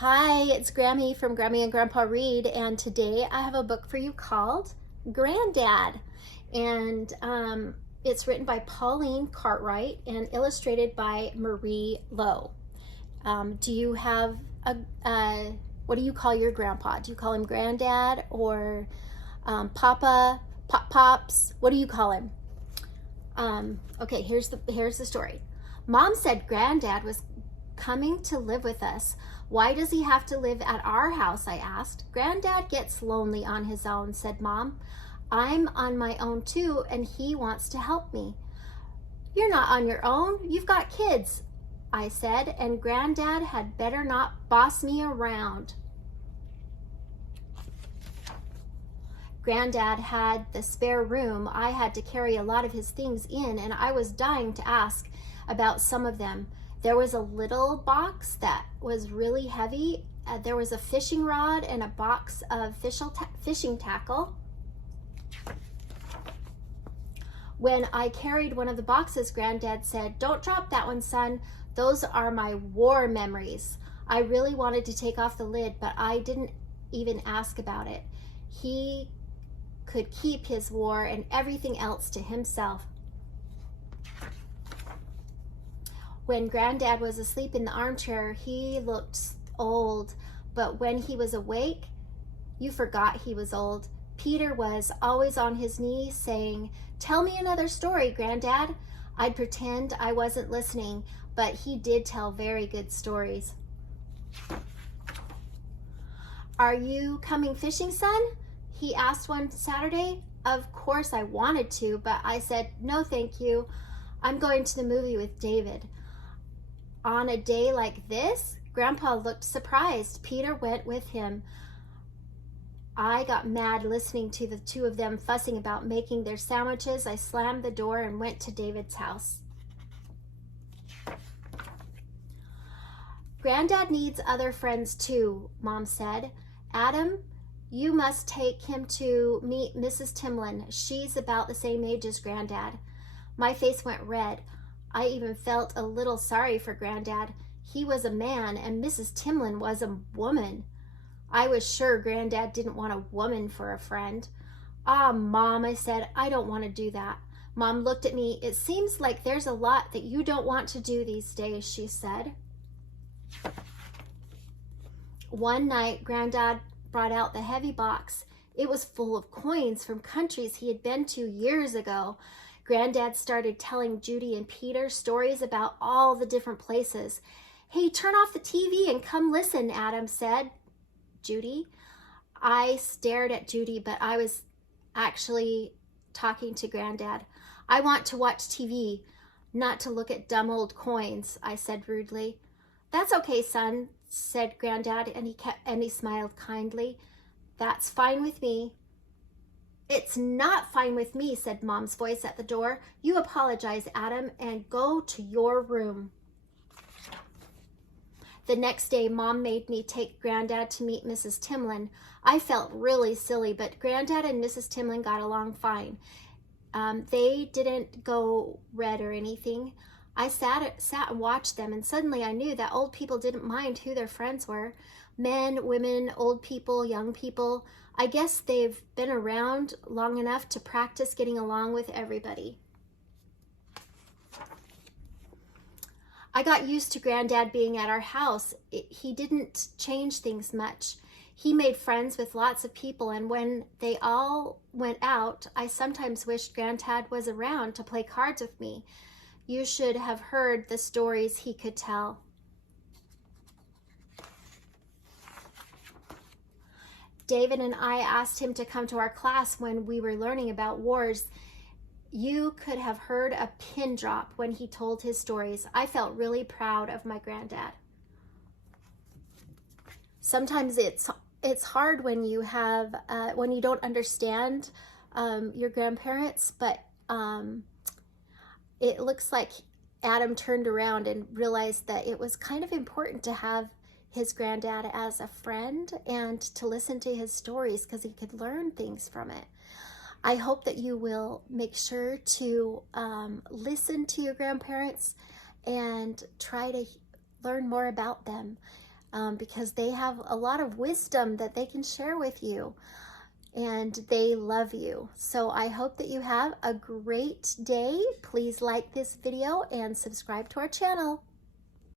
Hi, it's Grammy from Grammy and Grandpa Read, and today I have a book for you called Granddad. And it's written by Pauline Cartwright and illustrated by Marie Lowe. Do you have what do you call your grandpa? Do you call him Granddad or Papa, Pops? What do you call him? Okay, here's the story. Mom said Granddad was coming to live with us. Why does he have to live at our house? I asked. Granddad gets lonely on his own, said Mom. I'm on my own too, and he wants to help me. You're not on your own. You've got kids, I said, and Granddad had better not boss me around. Granddad had the spare room. I had to carry a lot of his things in, and I was dying to ask about some of them. There was a little box that was really heavy. There was a fishing rod and a box of fishing tackle. When I carried one of the boxes, Granddad said, "Don't drop that one, son. Those are my war memories." I really wanted to take off the lid, but I didn't even ask about it. He could keep his war and everything else to himself. When Granddad was asleep in the armchair, he looked old, but when he was awake, you forgot he was old. Peter was always on his knees saying, "Tell me another story, Granddad." I'd pretend I wasn't listening, but he did tell very good stories. "Are you coming fishing, son?" he asked one Saturday. Of course I wanted to, but I said, "No, thank you. I'm going to the movie with David." On a day like this, Grandpa looked surprised. Peter went with him. I got mad listening to the two of them fussing about making their sandwiches. I slammed the door and went to David's house. Granddad needs other friends too, Mom said. Adam, you must take him to meet Mrs. Timlin. She's about the same age as Granddad. My face went red. I even felt a little sorry for Granddad. He was a man and Mrs. Timlin was a woman. I was sure Granddad didn't want a woman for a friend. "Ah, Mom," I said, "I don't want to do that." Mom looked at me. "It seems like there's a lot that you don't want to do these days," she said. One night, Granddad brought out the heavy box. It was full of coins from countries he had been to years ago. Granddad started telling Judy and Peter stories about all the different places. "Hey, turn off the TV and come listen," Adam said. Judy? I stared at Judy, but I was actually talking to Granddad. "I want to watch TV, not to look at dumb old coins," I said rudely. "That's okay, son," said Granddad, and he smiled kindly. "That's fine with me." "It's not fine with me," said Mom's voice at the door. "You apologize, Adam, and go to your room." The next day, Mom made me take Granddad to meet Mrs. Timlin. I felt really silly, but Granddad and Mrs. Timlin got along fine. They didn't go red or anything. I sat and watched them, and suddenly I knew that old people didn't mind who their friends were. Men, women, old people, young people. I guess they've been around long enough to practice getting along with everybody. I got used to Granddad being at our house. He didn't change things much. He made friends with lots of people, and when they all went out, I sometimes wished Granddad was around to play cards with me. You should have heard the stories he could tell. David and I asked him to come to our class when we were learning about wars. You could have heard a pin drop when he told his stories. I felt really proud of my Granddad. Sometimes it's hard when you have when you don't understand your grandparents, but it looks like Adam turned around and realized that it was kind of important to have his Granddad as a friend and to listen to his stories because he could learn things from it. I hope that you will make sure to listen to your grandparents and try to learn more about them. because they have a lot of wisdom that they can share with you, and they love you. So I hope that you have a great day. Please like this video and subscribe to our channel.